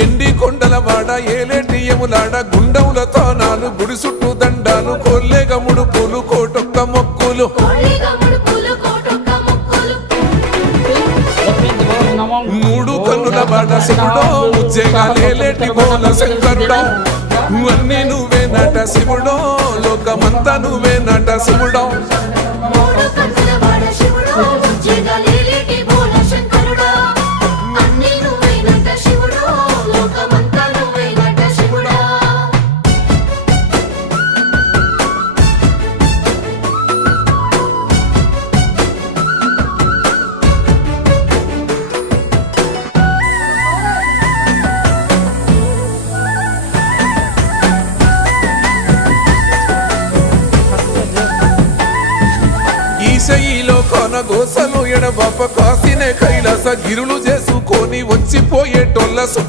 ఎండి కొండల వాడ ఏలేటియములాడ గుండముల తానాలు గుడి చుట్టూ దండాలు కొల్లేగ ముడుపులు కోటొక్క మొక్కులు మూడు కన్నుల వాడ శివుడో ముజ్జేగా లేలేటి బోల శంకరుడో అన్నీ నువ్వే నట శివుడో లోకమంతా నువ్వే నట శివుడో ఈశయిలో కొనగోసలు ఎడబాప కాసినే కైలాస గిరులు చేసుకొని వచ్చిపోయేటోళ్ళ